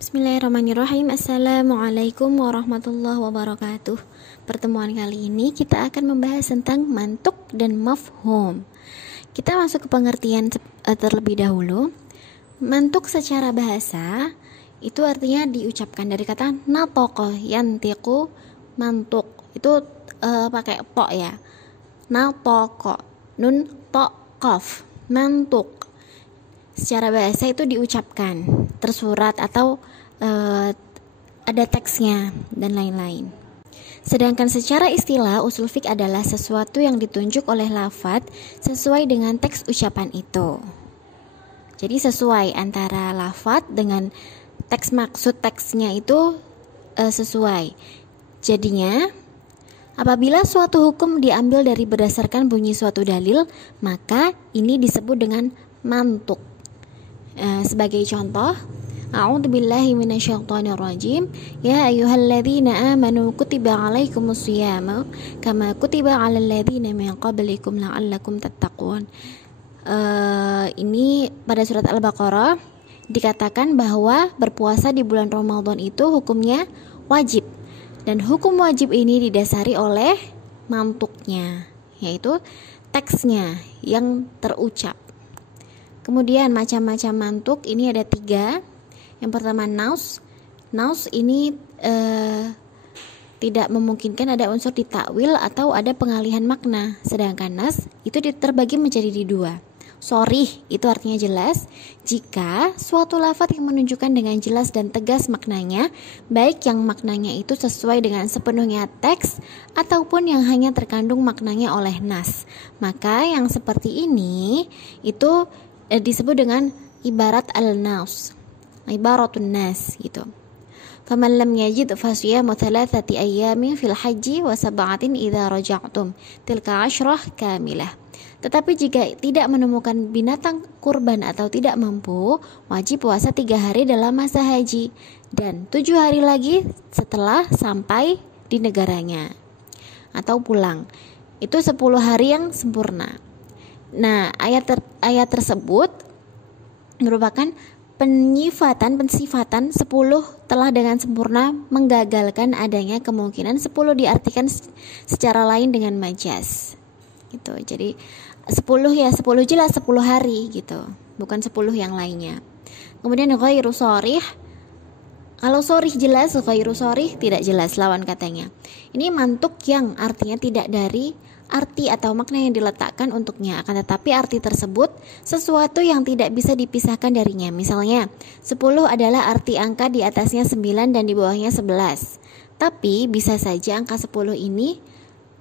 Bismillahirrahmanirrahim. Assalamualaikum warahmatullahi wabarakatuh. Pertemuan kali ini kita akan membahas tentang mantuk dan mafhum. Kita masuk ke pengertian terlebih dahulu. Mantuk secara bahasa itu artinya diucapkan dari kata natoko yantiku mantuk. Itu pakai po ya. Natoko nun to kof mantuk. Secara bahasa itu diucapkan, tersurat atau ada teksnya dan lain-lain. Sedangkan secara istilah usul fiqh adalah sesuatu yang ditunjuk oleh lafadz sesuai dengan teks ucapan itu. Jadi sesuai antara lafadz dengan teks, maksud teksnya itu sesuai. Jadinya apabila suatu hukum diambil dari berdasarkan bunyi suatu dalil, maka ini disebut dengan mantuk. Sebagai contoh, A'udzubillahi minasyaitonirrajim. Ya ayyuhalladzina amanu kutiba 'alaikumus syiyamu kama kutiba 'alal ladzina min qablikum la'allakum tattaqun. Ini pada surat Al-Baqarah dikatakan bahwa berpuasa di bulan Ramadan itu hukumnya wajib. Dan hukum wajib ini didasari oleh mantuknya, yaitu teksnya yang terucap. Kemudian macam-macam mantuk ini ada 3. Yang pertama naus. Naus ini tidak memungkinkan ada unsur ditakwil atau ada pengalihan makna. Sedangkan nas itu terbagi menjadi 2. Sorih itu artinya jelas. Jika suatu lafadz yang menunjukkan dengan jelas dan tegas maknanya, baik yang maknanya itu sesuai dengan sepenuhnya teks ataupun yang hanya terkandung maknanya oleh nas, maka yang seperti ini itu disebut dengan ibarat al-nas, ibaratun nas gitu. Faman lam yajid fasiyamu thalathati ayyamin fil haji wa sab'atin idza raja'tum tilka 'ashrah kamilah. Tetapi jika tidak menemukan binatang kurban atau tidak mampu, wajib puasa 3 hari dalam masa haji dan 7 hari lagi setelah sampai di negaranya atau pulang. Itu 10 hari yang sempurna. Nah, ayat tersebut merupakan pensifatan 10 telah dengan sempurna menggagalkan adanya kemungkinan 10 diartikan secara lain dengan majaz. Gitu. Jadi 10 jelas 10 hari gitu, bukan 10 yang lainnya. Kemudian ghairu sharih. Kalau sharih jelas, ghairu sharih tidak jelas lawan katanya. Ini mantuk yang artinya tidak dari arti atau makna yang diletakkan untuknya, akan tetapi arti tersebut sesuatu yang tidak bisa dipisahkan darinya. Misalnya 10 adalah arti angka di atasnya 9 dan di bawahnya 11. Tapi bisa saja angka 10 ini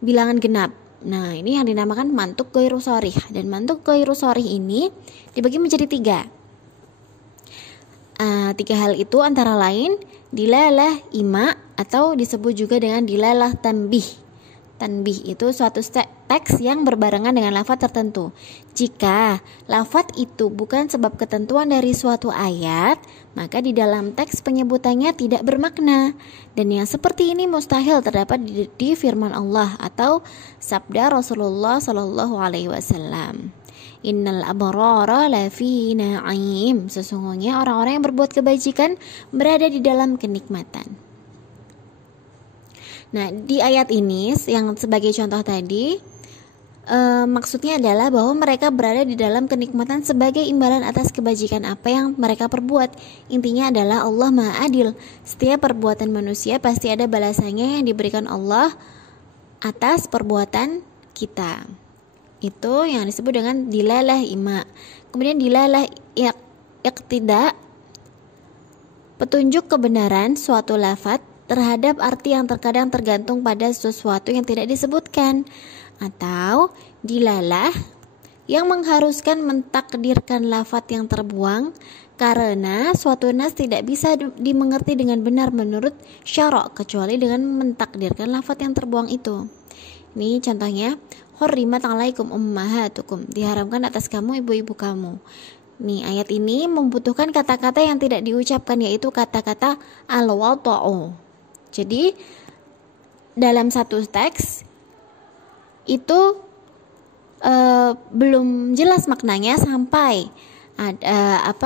bilangan genap. Nah, ini yang dinamakan mantuk ghairu sharih. Dan mantuk ghairu sharih ini dibagi menjadi 3. 3 hal itu antara lain dilalah ima atau disebut juga dengan dilalah tanbih. Tanbih itu suatu teks yang berbarengan dengan lafadz tertentu. Jika lafadz itu bukan sebab ketentuan dari suatu ayat, maka di dalam teks penyebutannya tidak bermakna. Dan yang seperti ini mustahil terdapat di firman Allah atau sabda Rasulullah sallallahu alaihi wasallam. Innal abrara lafi na'im. Sesungguhnya orang-orang yang berbuat kebajikan berada di dalam kenikmatan. Nah, di ayat ini yang sebagai contoh tadi, maksudnya adalah bahwa mereka berada di dalam kenikmatan sebagai imbalan atas kebajikan apa yang mereka perbuat. Intinya adalah Allah Maha Adil. Setiap perbuatan manusia pasti ada balasannya yang diberikan Allah atas perbuatan kita. Itu yang disebut dengan dilalah ima. Kemudian dilalah iqtida, petunjuk kebenaran suatu lafadz terhadap arti yang terkadang tergantung pada sesuatu yang tidak disebutkan, atau dilalah yang mengharuskan mentakdirkan lafadz yang terbuang karena suatu nas tidak bisa dimengerti dengan benar menurut syara' kecuali dengan mentakdirkan lafadz yang terbuang itu. Ini contohnya, hurrimat 'alaikum ummahatukum, diharamkan atas kamu ibu-ibu kamu. Nih, ayat ini membutuhkan kata-kata yang tidak diucapkan, yaitu kata-kata al-wada'u. Jadi dalam satu teks itu belum jelas maknanya sampai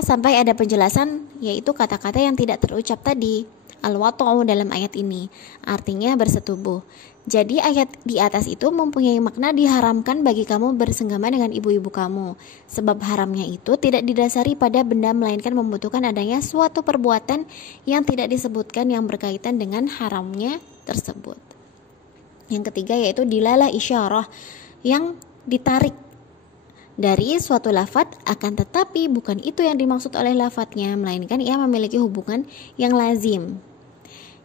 sampai ada penjelasan, yaitu kata-kata yang tidak terucap tadi, al-wat'u dalam ayat ini, artinya bersetubuh. Jadi ayat di atas itu mempunyai makna diharamkan bagi kamu bersenggama dengan ibu-ibu kamu. Sebab haramnya itu tidak didasari pada benda, melainkan membutuhkan adanya suatu perbuatan yang tidak disebutkan yang berkaitan dengan haramnya tersebut. Yang ketiga yaitu dilalah isyarah, yang ditarik dari suatu lafadz, akan tetapi bukan itu yang dimaksud oleh lafadznya, melainkan ia memiliki hubungan yang lazim.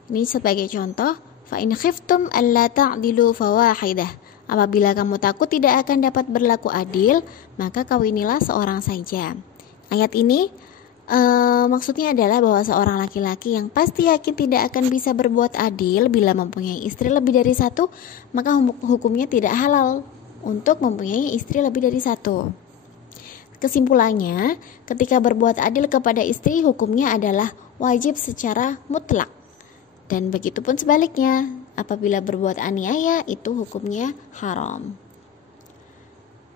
Ini sebagai contoh, fa in khiftum alla ta'dilu fawahidah. Apabila kamu takut tidak akan dapat berlaku adil, maka kawinilah seorang saja. Ayat ini maksudnya adalah bahwa seorang laki-laki yang pasti yakin tidak akan bisa berbuat adil bila mempunyai istri lebih dari satu, maka hukumnya tidak halal untuk mempunyai istri lebih dari satu. Kesimpulannya, ketika berbuat adil kepada istri, hukumnya adalah wajib secara mutlak. Dan begitu pun sebaliknya, apabila berbuat aniaya, itu hukumnya haram.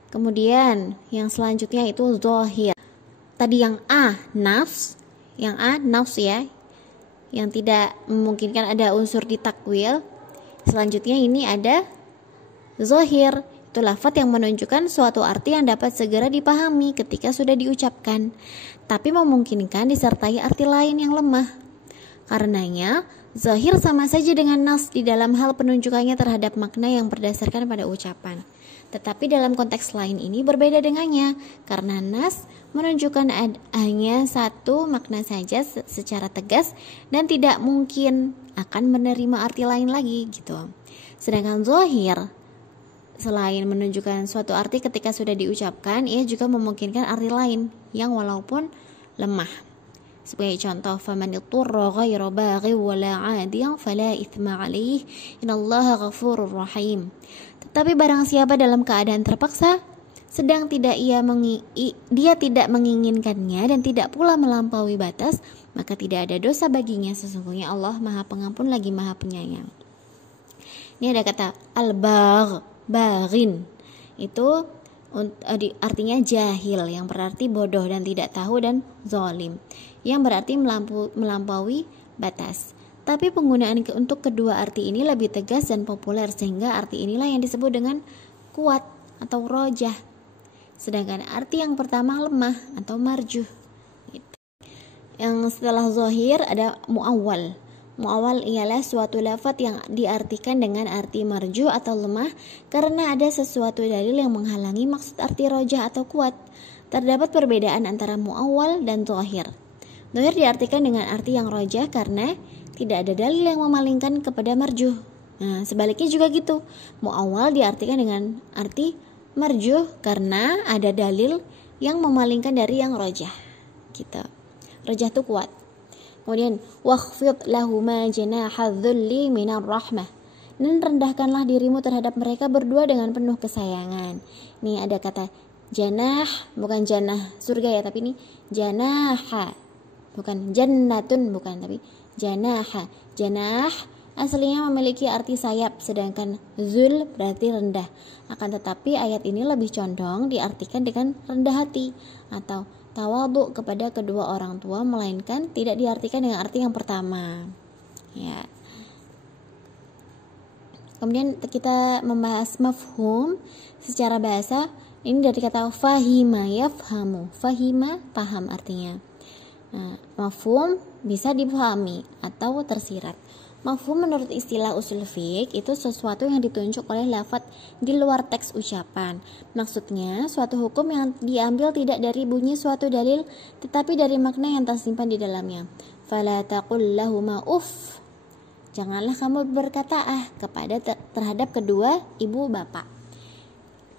Kemudian yang selanjutnya itu zahir. Tadi yang A nafs, ya, yang tidak memungkinkan ada unsur ditakwil. Selanjutnya ini ada zahir, itu lafadz yang menunjukkan suatu arti yang dapat segera dipahami ketika sudah diucapkan, tapi memungkinkan disertai arti lain yang lemah. Karenanya, zahir sama saja dengan nas di dalam hal penunjukannya terhadap makna yang berdasarkan pada ucapan. Tetapi dalam konteks lain ini berbeda dengannya, karena nas menunjukkan hanya satu makna saja secara tegas dan tidak mungkin akan menerima arti lain lagi gitu. Sedangkan zahir, selain menunjukkan suatu arti ketika sudah diucapkan, ia juga memungkinkan arti lain yang walaupun lemah. Sebagai contoh, faman ittara ghayra baghi wala 'adiyan fala itsma 'alaihi innallaha ghafurur rahim. Tetapi barang siapa dalam keadaan terpaksa sedang dia tidak menginginkannya dan tidak pula melampaui batas, maka tidak ada dosa baginya, sesungguhnya Allah Maha Pengampun lagi Maha Penyayang. Ini ada kata baghin. Itu artinya jahil, yang berarti bodoh dan tidak tahu, dan zalim, yang berarti melampaui batas. Tapi penggunaan untuk kedua arti ini lebih tegas dan populer, sehingga arti inilah yang disebut dengan kuat atau rojah. Sedangkan arti yang pertama lemah atau marjuh. Yang setelah zahir ada muawwal. Muawwal ialah suatu lafadz yang diartikan dengan arti marjuh atau lemah karena ada sesuatu dalil yang menghalangi maksud arti rojah atau kuat. Terdapat perbedaan antara muawwal dan zahir. Zahir diartikan dengan arti yang rojah karena tidak ada dalil yang memalingkan kepada marjuh. Nah, sebaliknya juga gitu. Muawwal diartikan dengan arti marjuh karena ada dalil yang memalingkan dari yang rojah. Gitu. Rojah itu kuat. Kemudian wakhfid lahuma janaha dzulli minar rahmah. Dan rendahkanlah dirimu terhadap mereka berdua dengan penuh kesayangan. Ini ada kata janah, bukan janah surga ya, tapi ini janaha. Bukan jannatun, bukan, tapi janaha. Janah aslinya memiliki arti sayap, sedangkan zul berarti rendah. Akan tetapi ayat ini lebih condong diartikan dengan rendah hati atau tawadhu kepada kedua orang tua, melainkan tidak diartikan dengan arti yang pertama. Ya. Kemudian kita membahas mafhum secara bahasa. Ini dari kata fahima yafhamu. Fahima paham artinya. Nah, mafhum bisa dipahami atau tersirat. Mafhum menurut istilah usul fiqh itu sesuatu yang ditunjuk oleh lafadz di luar teks ucapan. Maksudnya suatu hukum yang diambil tidak dari bunyi suatu dalil tetapi dari makna yang tersimpan di dalamnya. Fala taqul lahuma uff. Janganlah kamu berkata terhadap kedua ibu bapak.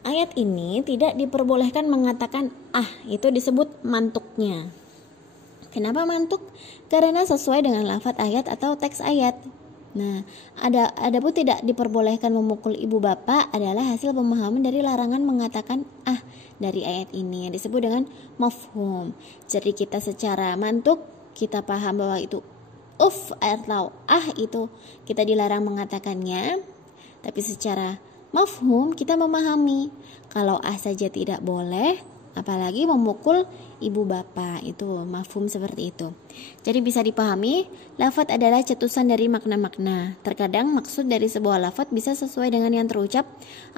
Ayat ini tidak diperbolehkan mengatakan itu disebut mantuknya. Kenapa mantuk? Karena sesuai dengan lafadz ayat atau teks ayat. Nah, adapun tidak diperbolehkan memukul ibu bapak adalah hasil pemahaman dari larangan mengatakan dari ayat ini yang disebut dengan mafhum. Jadi kita secara mantuk kita paham bahwa itu atau itu kita dilarang mengatakannya, tapi secara mafhum kita memahami kalau saja tidak boleh, apalagi memukul ibu bapak, itu mafhum seperti itu. Jadi bisa dipahami, lafadz adalah cetusan dari makna-makna. Terkadang maksud dari sebuah lafadz bisa sesuai dengan yang terucap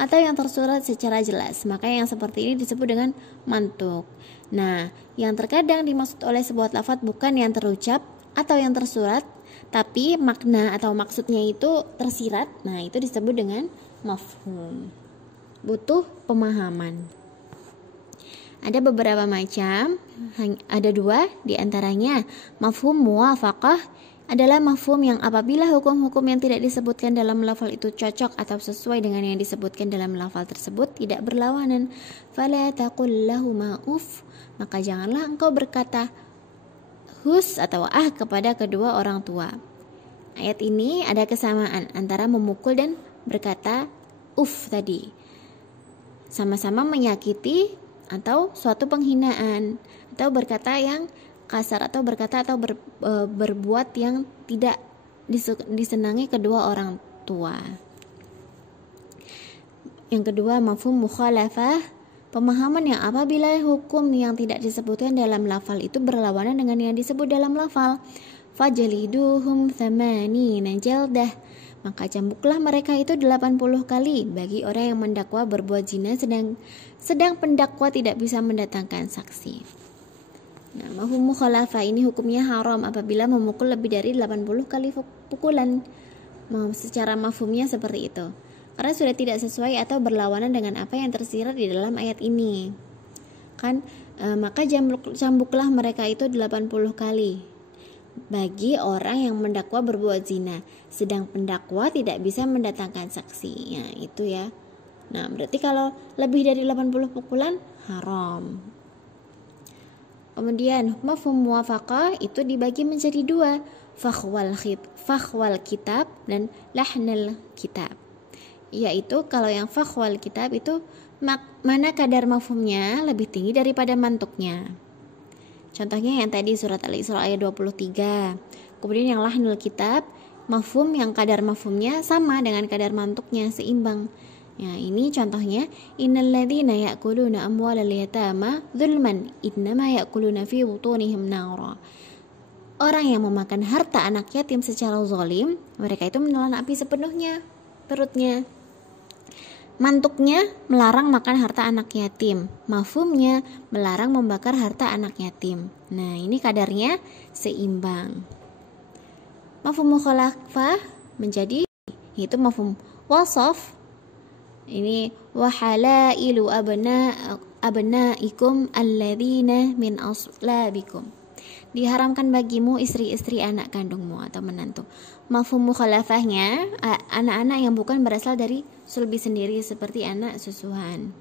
atau yang tersurat secara jelas, maka yang seperti ini disebut dengan mantuk. Nah, yang terkadang dimaksud oleh sebuah lafadz bukan yang terucap atau yang tersurat, tapi makna atau maksudnya itu tersirat. Nah, itu disebut dengan mafhum. Butuh pemahaman. Ada beberapa macam, ada 2 diantaranya. Mafhum muwafaqah adalah mafhum yang apabila hukum-hukum yang tidak disebutkan dalam lafal itu cocok atau sesuai dengan yang disebutkan dalam lafal tersebut, tidak berlawanan. Fala taqul lahuma uff, maka janganlah engkau berkata hus atau kepada kedua orang tua. Ayat ini ada kesamaan antara memukul dan berkata uff tadi. Sama-sama menyakiti atau suatu penghinaan, atau berkata yang kasar, atau berkata atau berbuat yang tidak disenangi kedua orang tua. Yang kedua, mafhum mukhalafah, pemahaman yang apabila hukum yang tidak disebutkan dalam lafal itu berlawanan dengan yang disebut dalam lafal. Fajliduhum 80 jaldah, maka cambuklah mereka itu 80 kali bagi orang yang mendakwa berbuat zina sedang pendakwa tidak bisa mendatangkan saksi. Nah, mafhum mukhalafah ini hukumnya haram apabila memukul lebih dari 80 kali pukulan. Secara mafhumnya seperti itu, karena sudah tidak sesuai atau berlawanan dengan apa yang tersirat di dalam ayat ini. Maka cambuklah mereka itu 80 kali bagi orang yang mendakwa berbuat zina sedang pendakwa tidak bisa mendatangkan saksi. Ya, itu ya. Nah, berarti kalau lebih dari 80 pukulan haram. Kemudian mafhum muwafaqah itu dibagi menjadi 2, fakhwal kitab dan lahnal kitab. Yaitu kalau yang fakhwal kitab itu mana kadar mafhumnya lebih tinggi daripada mantuknya. Contohnya yang tadi surat Al-Isra ayat 23. Kemudian yang lahnul kitab, mafhum yang kadar mafhumnya sama dengan kadar mantuknya, seimbang. Ya, ini contohnya, innalladzina ya'kuluna amwalal yatama dzulman innama ya'kuluna fi butunihim nara. Orang yang memakan harta anak yatim secara zalim, mereka itu menelan api sepenuhnya perutnya. Mantuknya melarang makan harta anak yatim, mafhumnya melarang membakar harta anak yatim. Nah, ini kadarnya seimbang. Mafhum mukhalafah menjadi itu mafhum wasaf. Ini wahalailu abnaikum alladzina min aslabikum. Diharamkan bagimu istri-istri anak kandungmu atau menantu. Mafhum mukhalafahnya anak-anak yang bukan berasal dari sulbi sendiri seperti anak susuhan.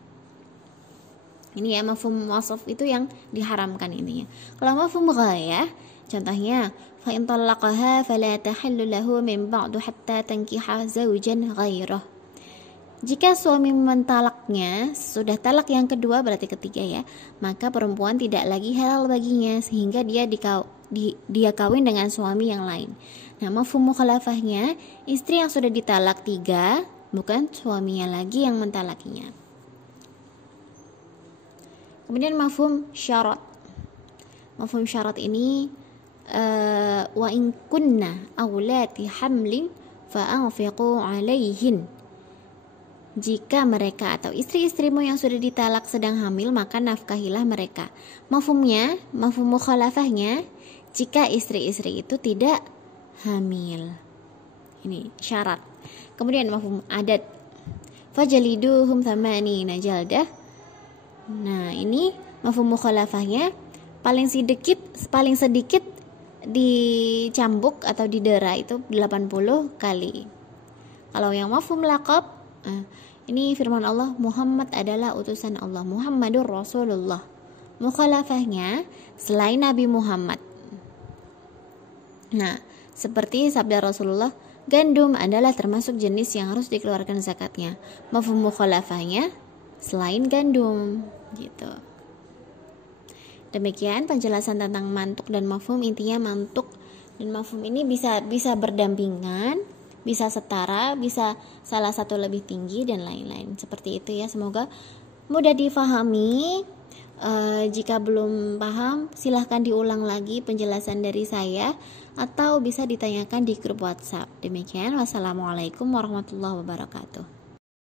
Ini ya, mafhum wasaf itu yang diharamkan ininya. Kalau mafhum ghayah, contohnya fa in talaqaha fala tahillu lahu min ba'du hatta tankiha zawjan ghairah. Jika suami mentalaknya, sudah talak yang kedua berarti ketiga ya, maka perempuan tidak lagi halal baginya sehingga dia kawin dengan suami yang lain. Nah, mafhum mukhalafahnya, istri yang sudah ditalak 3, bukan suaminya lagi yang mentalakinya. Kemudian mafhum syarat. Mafhum syarat ini wa in kunna awlati hamlin fa anfiqu alaihin. Jika mereka atau istri-istrimu yang sudah ditalak sedang hamil, maka nafkahilah mereka. Mafhumnya, mafhum mukhalafahnya, jika istri-istri itu tidak hamil. Ini syarat. Kemudian mafhum adat. Fajliduhum 80 jaldah. Nah, ini mafhum mukhalafahnya paling sedikit dicambuk atau didera itu 80 kali. Kalau yang mafhum laqab, ini firman Allah, Muhammad adalah utusan Allah, Muhammadur Rasulullah. Mukhalafahnya selain Nabi Muhammad. Nah, seperti sabda Rasulullah, gandum adalah termasuk jenis yang harus dikeluarkan zakatnya. Mafhum mukhalafahnya selain gandum, gitu. Demikian penjelasan tentang mantuk dan mafhum. Intinya mantuk dan mafhum ini bisa berdampingan, bisa setara, bisa salah satu lebih tinggi dan lain-lain. Seperti itu ya, semoga mudah difahami. Jika belum paham, silahkan diulang lagi penjelasan dari saya atau bisa ditanyakan di grup WhatsApp. Demikian, wassalamualaikum warahmatullahi wabarakatuh.